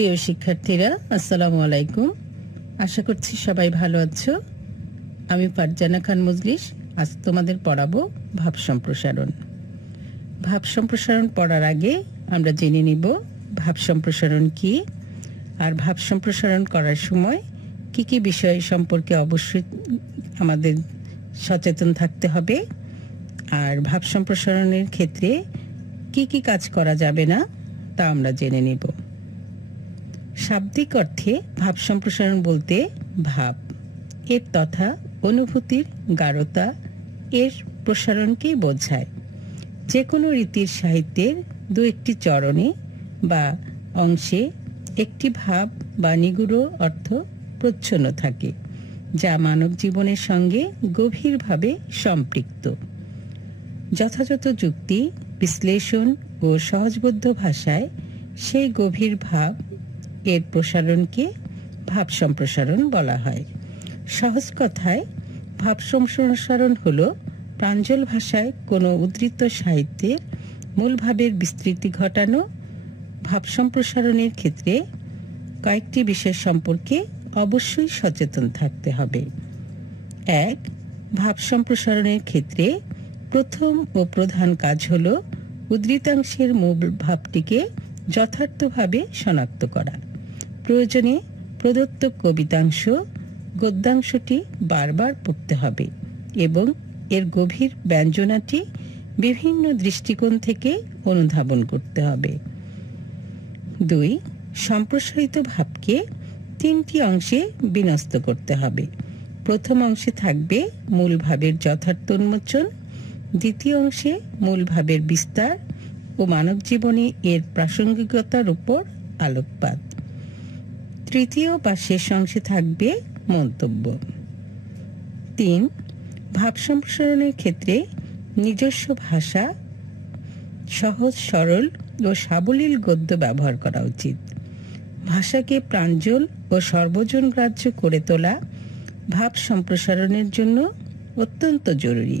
প্রিয় শিক্ষার্থীরা, আসসালামু আলাইকুম। আশা করছি সবাই ভালো আছো। আমি ফারজানা খান মজলিস আজ তোমাদের পড়াবো ভাব সম্প্রসারণ। ভাব সম্প্রসারণ পড়ার আগে আমরা জেনে নিব ভাব সম্প্রসারণ কি, আর ভাব সম্প্রসারণ করার সময় কি কি বিষয় সম্পর্কে অবশ্যই আমাদের সচেতন থাকতে হবে, আর ভাব সম্প্রসারণের ক্ষেত্রে কি কি কাজ করা যাবে না তা আমরা জেনে নিব। শাব্দিক অর্থে ভাব সম্প্রসারণ বলতে ভাব এর তথা অনুভূতির গাঢ়তা এর প্রসারণকেই বোঝায়। যে কোনো রীতির সাহিত্যের দু একটি চরণে বা অংশে একটি ভাব বা নিগূঢ় অর্থ প্রচ্ছন্ন থাকে, যা মানব জীবনের সঙ্গে গভীরভাবে সম্পৃক্ত। যথাযথ যুক্তি, বিশ্লেষণ ও সহজবোধ্য ভাষায় সেই গভীর ভাব এর প্রসারণকে ভাব সম্প্রসারণ বলা হয়। সহজ কথায় ভাব সম্প্রসারণ হল প্রাঞ্জল ভাষায় কোনো উদ্ধৃত সাহিত্যের মূল ভাবের বিস্তৃতি ঘটানো। ভাব সম্প্রসারণের ক্ষেত্রে কয়েকটি বিষয় সম্পর্কে অবশ্যই সচেতন থাকতে হবে। 1. ভাব সম্প্রসারণের ক্ষেত্রে প্রথম ও প্রধান কাজ হল উদ্ধৃতাংশের মূল ভাবটিকে যথার্থভাবে শনাক্ত করা। প্রয়োজনে প্রদত্ত কবিতাংশ গদ্যাংশটি বারবার পড়তে হবে এবং এর গভীর ব্যঞ্জনাটি বিভিন্ন দৃষ্টিকোণ থেকে অনুধাবন করতে হবে। 2. সম্প্রসারিত ভাবকে 3টি অংশে বিন্যস্ত করতে হবে। প্রথম অংশে থাকবে মূল ভাবের যথার্থ উন্মোচন, দ্বিতীয় অংশে মূল ভাবের বিস্তার ও মানব জীবনে এর প্রাসঙ্গিকতার উপর আলোকপাত। তৃতীয় বা শেষ অংশে থাকবে মন্তব্য। 3. ভাব সম্প্রসারণের ক্ষেত্রে নিজস্ব ভাষা, সহজ সরল ও সাবলীল গদ্য ব্যবহার করা উচিত। ভাষাকে প্রাঞ্জল ও সর্বজনগ্রাহ্য করে তোলা ভাব সম্প্রসারণের জন্য অত্যন্ত জরুরি।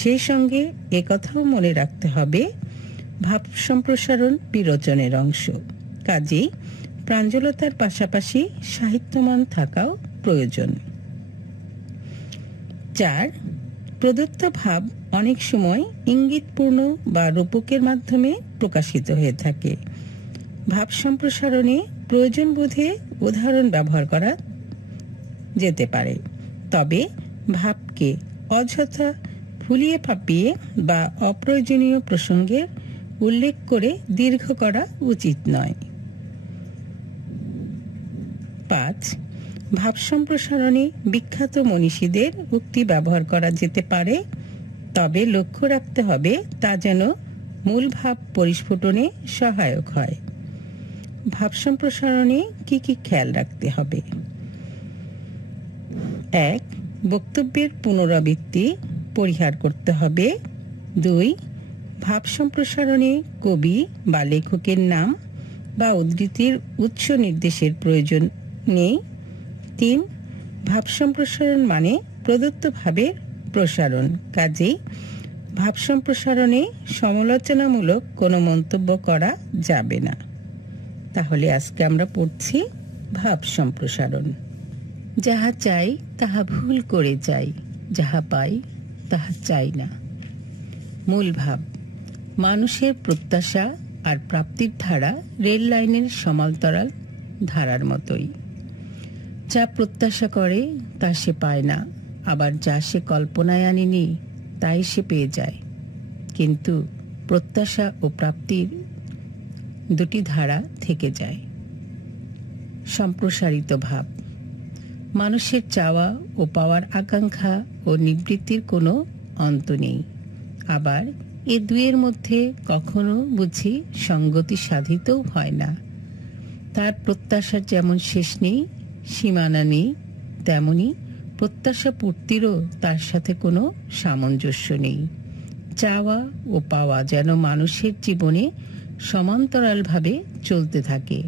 সেই সঙ্গে একথাও মনে রাখতে হবে ভাব সম্প্রসারণ বিরোচনের অংশ, কাজেই প্রাঞ্জলতার পাশাপাশি সাহিত্যমান থাকাও প্রয়োজন। 4. প্রদত্ত ভাব অনেক সময় ইঙ্গিতপূর্ণ বা রূপকের মাধ্যমে প্রকাশিত হয়ে থাকে। ভাব সম্প্রসারণে প্রয়োজন বোধে উদাহরণ ব্যবহার করা যেতে পারে, তবে ভাবকে অযথা ফুলিয়ে ফাঁপিয়ে বা অপ্রয়োজনীয় প্রসঙ্গের উল্লেখ করে দীর্ঘ করা উচিত নয়। 5. ভাব সম্প্রসারণে বিখ্যাত মনীষীদের উক্তি ব্যবহার করা যেতে পারে, তবে লক্ষ্য রাখতে হবে তা যেন মূল ভাব পরিস্ফুটনে সহায়ক হয়। ভাব সম্প্রসারণে কি কি খেয়াল রাখতে হবে? 1. বক্তব্যের পুনরাবৃত্তি পরিহার করতে হবে। 2. ভাব সম্প্রসারণে কবি বা লেখকের নাম বা উদ্ধৃতির উৎস নির্দেশের প্রয়োজন নেই। 3. ভাব সম্প্রসারণ মানে প্রদত্ত ভাবের প্রসারণ, কাজেই ভাব সম্প্রসারণে সমালোচনামূলক কোনো মন্তব্য করা যাবে না। তাহলে আজকে আমরা পড়ছি ভাব সম্প্রসারণ। যাহা চাই তাহা ভুল করে চাই, যাহা পাই তাহা চাই না। মূল ভাব মানুষের প্রত্যাশা আর প্রাপ্তির ধারা রেল লাইনের সমান্তরাল ধারার মতোই। যা প্রত্যাশা করে তা সে পায় না, আবার যা সে কল্পনায় আনেনি তাই সে পেয়ে যায়। কিন্তু প্রত্যাশা ও প্রাপ্তির দুটি ধারা থেকে যায়। সম্প্রসারিত ভাব মানুষের চাওয়া ও পাওয়ার আকাঙ্ক্ষা ও নিবৃত্তির কোনো অন্ত নেই, আবার এ দুয়ের মধ্যে কখনো বুঝি সঙ্গতি সাধিতও হয় না। তার প্রত্যাশার যেমন শেষ নেই, সীমানা নেই, তেমনি প্রত্যাশা পূর্তিরও তার সাথে কোনো সামঞ্জস্য নেই। চাওয়া ও পাওয়া যেন মানুষের জীবনে সমান্তরালভাবে চলতে থাকে।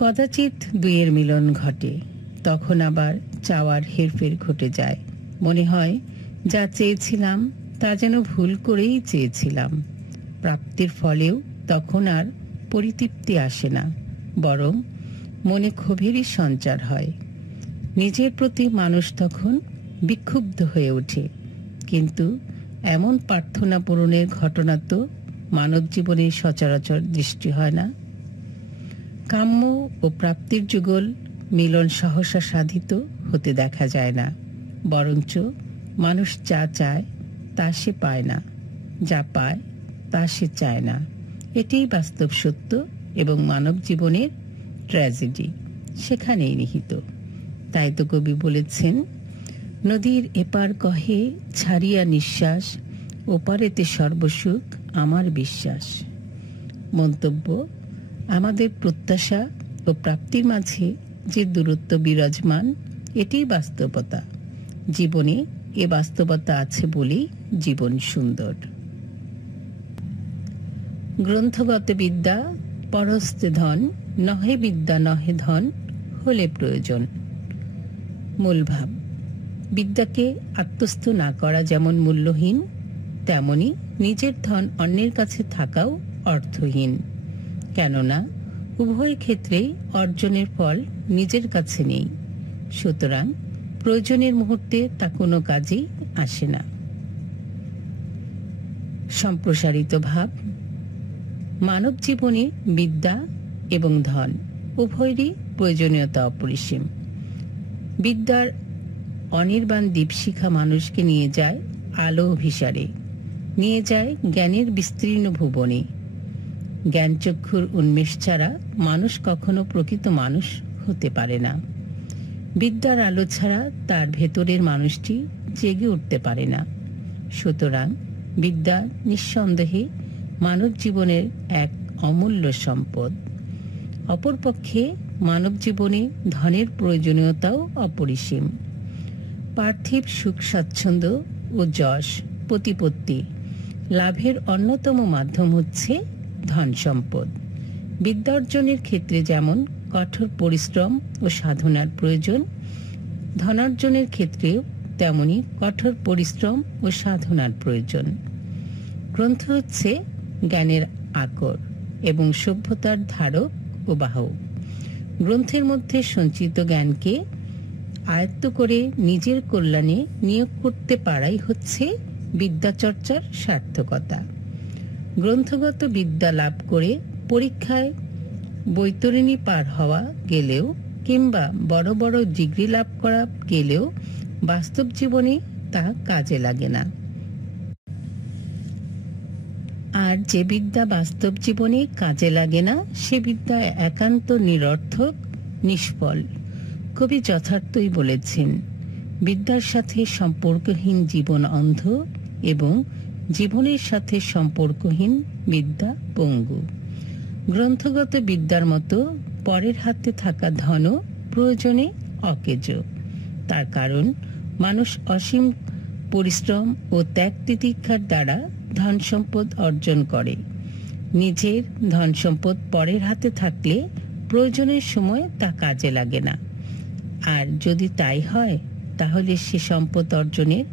কদাচিৎ দুয়ের মিলন ঘটে, তখন আবার চাওয়ার হেরফের ঘটে যায়। মনে হয় যা চেয়েছিলাম তা যেন ভুল করেই চেয়েছিলাম। প্রাপ্তির ফলেও তখন আর পরিতৃপ্তি আসে না, বরং মনে ক্ষোভেরই সঞ্চার হয়। নিজের প্রতি মানুষ তখন বিক্ষুব্ধ হয়ে ওঠে, কিন্তু এমন প্রার্থনা পূরণের ঘটনা তো মানব জীবনে সচরাচর দৃষ্টি হয় না। কাম্য ও প্রাপ্তির যুগল মিলন সহসা সাধিত হতে দেখা যায় না, বরঞ্চ মানুষ যা চায় তা সে পায় না, যা পায় তা সে চায় না। এটাই বাস্তব সত্য এবং মানব জীবনের ট্র্যাজেডি সেখানেই নিহিত। তাই তো কবি বলেছেন, নদীর এপার কহে ছাড়িয়া নিঃশ্বাস, ওপারেতে সর্বসুখ আমার বিশ্বাস। মন্তব্য: আমাদের প্রত্যাশা ও প্রাপ্তির মাঝে যে দূরত্ব বিরাজমান, এটিই বাস্তবতা। জীবনে এ বাস্তবতা আছে বলেই জীবন সুন্দর। গ্রন্থগত বিদ্যা পরস্তে ধন, নহে বিদ্যা নহে ধন, হলে প্রয়োজন। মূল ভাব: বিদ্যাকে আত্মস্থ না করা যেমন মূল্যহীন, তেমনি নিজের ধন অন্যের কাছে থাকাও অর্থহীন। কেননা উভয় ক্ষেত্রেই অর্জনের ফল নিজের কাছে নেই, সুতরাং প্রয়োজনের মুহূর্তে তা কোনো কাজেই আসে না। সম্প্রসারিত ভাব: মানব জীবনে বিদ্যা এবং ধন উভয়েরই প্রয়োজনীয়তা অপরিসীম। বিদ্যার অনির্বাণ দীপশিখা মানুষকে নিয়ে যায় আলো অভিসারে, নিয়ে যায় জ্ঞানের বিস্তীর্ণ ভুবনে। জ্ঞানচক্ষুর উন্মেষ ছাড়া মানুষ কখনো প্রকৃত মানুষ হতে পারে না। বিদ্যার আলো ছাড়া তার ভেতরের মানুষটি জেগে উঠতে পারে না। সুতরাং বিদ্যা নিঃসন্দেহে মানব জীবনের এক অমূল্য সম্পদ। অপরপক্ষে মানব জীবনে ধনের প্রয়োজনীয়তাও অপরিসীম। পার্থিব সুখ স্বাচ্ছন্দ্য ও যশ প্রতিপত্তি লাভের অন্যতম মাধ্যম হচ্ছে ধন সম্পদ। বিদ্যা অর্জনের ক্ষেত্রে যেমন কঠোর পরিশ্রম ও সাধনার প্রয়োজন, ধনার্জনের ক্ষেত্রেও তেমনি কঠোর পরিশ্রম ও সাধনার প্রয়োজন। গ্রন্থ হচ্ছে জ্ঞানের আকর এবং সভ্যতার ধারক ও বাহক। গ্রন্থের মধ্যে সঞ্চিত জ্ঞানকে আয়ত্ত করে নিজের কল্যাণে নিয়োগ করতে পারাই হচ্ছে বিদ্যাচর্চার সার্থকতা। গ্রন্থগত বিদ্যা লাভ করে পরীক্ষায় বৈতরণী পার হওয়া গেলেও কিংবা বড় বড় ডিগ্রি লাভ করা গেলেও বাস্তব জীবনে তা কাজে লাগে না। আর যে বিদ্যা বাস্তব জীবনে কাজে লাগে না, সে বিদ্যা একান্ত নিরর্থক, নিষ্ফল। কবি যথার্থই বলেছেন, বিদ্যার সাথে সম্পর্কহীন জীবন অন্ধ এবং জীবনের সাথে সম্পর্কহীন বিদ্যা পঙ্গু। গ্রন্থগত বিদ্যার মতো পরের হাতে থাকা ধনও প্রয়োজনে অকেজ। তার কারণ মানুষ অসীম পরিশ্রম ও ত্যাগ তিতিক্ষার দ্বারা ধন সম্পদ অর্জন করে। নিজের ধন সম্পদ পরের হাতে থাকলে প্রয়োজনের সময় তা কাজে লাগে না। আর যদি তাই হয়, তাহলে সে সম্পদ অর্জনের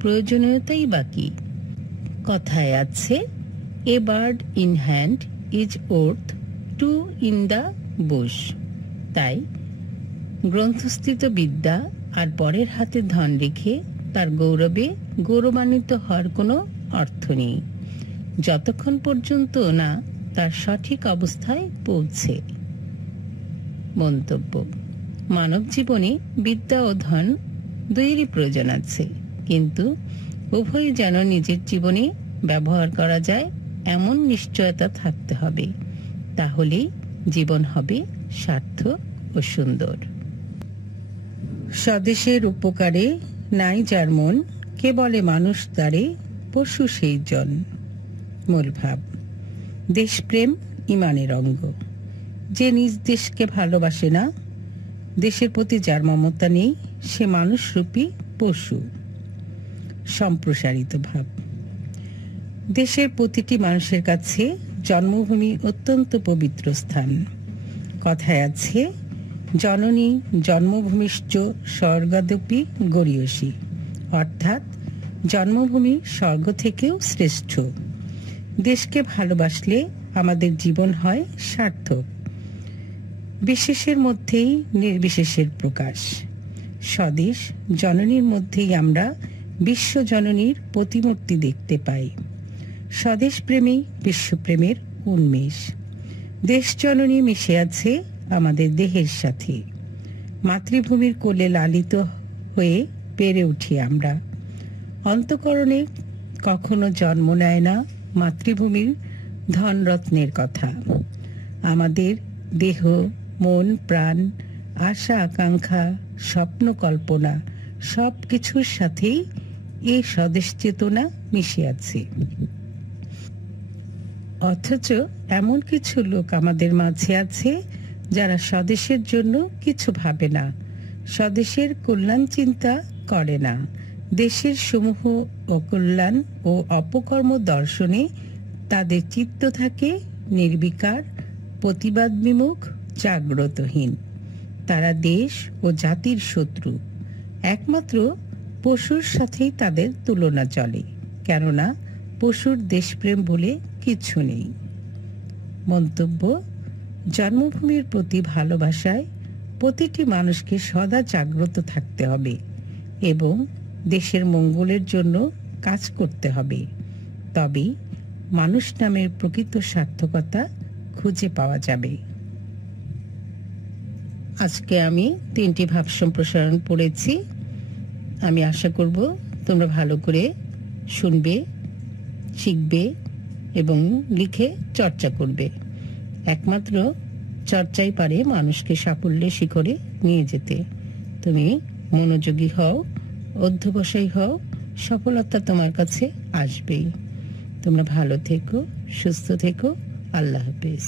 প্রয়োজনীয়তাই বাকি। কথায় আছে, a bird in hand is worth two in the bush. তাই গ্রন্থস্থিত বিদ্যা আর পরের হাতে ধন রেখে তার গৌরবে গৌরবান্বিত হওয়ার কোনো অর্থ নেই, যতক্ষণ পর্যন্ত না তার সঠিক অবস্থায় পৌঁছে। মন্তব্য: মানব জীবনে বিদ্যা ও ধন দুইয়েরই প্রয়োজন আছে, কিন্তু উভয়ই যেন নিজের জীবনে ব্যবহার করা যায় এমন নিশ্চয়তা থাকতে হবে, তাহলেই জীবন হবে সার্থক ও সুন্দর। স্বদেশের উপকারে নাই যার মন, কে বলে মানুষ তারে পশু সেই জন। মূল ভাব: দেশপ্রেম ইমানের অঙ্গ। যে নিজ দেশকে ভালোবাসে না, দেশের প্রতি যার মমতা নেই, সে মানুষরূপী পশু। সম্প্রসারিত ভাব: দেশের প্রতিটি মানুষের কাছে জন্মভূমি অত্যন্ত পবিত্র স্থান। কথায় আছে, জননী জন্মভূমিশ্চ স্বর্গাদপি গরীয়সী, অর্থাৎ জন্মভূমি স্বর্গ থেকেও শ্রেষ্ঠ। দেশকে ভালোবাসলে আমাদের জীবন হয় সার্থক। বিশেষের মধ্যেই নির্বিশেষের প্রকাশ। স্বদেশ জননীর মধ্যেই আমরা বিশ্বজননীর প্রতিমূর্তি দেখতে পাই। স্বদেশ প্রেমেই বিশ্বপ্রেমের উন্মেষ। দেশ জননী মিশে আছে আমাদের দেহের সাথে। মাতৃভূমির কোলে লালিত হয়ে বেড়ে উঠি আমরা। অন্তঃকরণে কখনো জন্ম নেয় না মাতৃভূমির ধনরত্নের কথা। আমাদের দেহ, মন, প্রাণ, আশা, আকাঙ্ক্ষা, স্বপ্ন, কল্পনা সব কিছুর সাথেই এই স্বদেশ চেতনা মিশে আছে। অথচ এমন কিছু লোক আমাদের মাঝে আছে যারা স্বদেশের জন্য কিছু ভাবে না, স্বদেশের কল্যাণ চিন্তা করে না। দেশের সমূহ অকল্যাণ ও অপকর্ম দর্শনে তাদের চিত্ত থাকে নির্বিকার, প্রতিবাদ বিমুখ, জাগ্রতহীন। তারা দেশ ও জাতির শত্রু। একমাত্র পশুর সাথেই তাদের তুলনা চলে, কেননা পশুর দেশপ্রেম বলে কিছু নেই। মন্তব্য: জন্মভূমির প্রতি ভালোবাসায় প্রতিটি মানুষকে সদা জাগ্রত থাকতে হবে এবং দেশের মঙ্গলের জন্য কাজ করতে হবে। তবেই মানুষ নামের প্রকৃত সার্থকতা খুঁজে পাওয়া যাবে। আজকে আমি 3টি ভাব সম্প্রসারণ পড়েছি। আমি আশা করব তোমরা ভালো করে শুনবে, শিখবে এবং লিখে চর্চা করবে। একমাত্র চর্চাই পারে মানুষকে সাফল্যের শিখরে নিয়ে যেতে। তুমি মনোযোগী হও, অধ্যবসায়ী হও, সফলতা তোমার কাছে আসবেই। তোমরা ভালো থেকো, সুস্থ থেকো। আল্লাহ হাফেজ।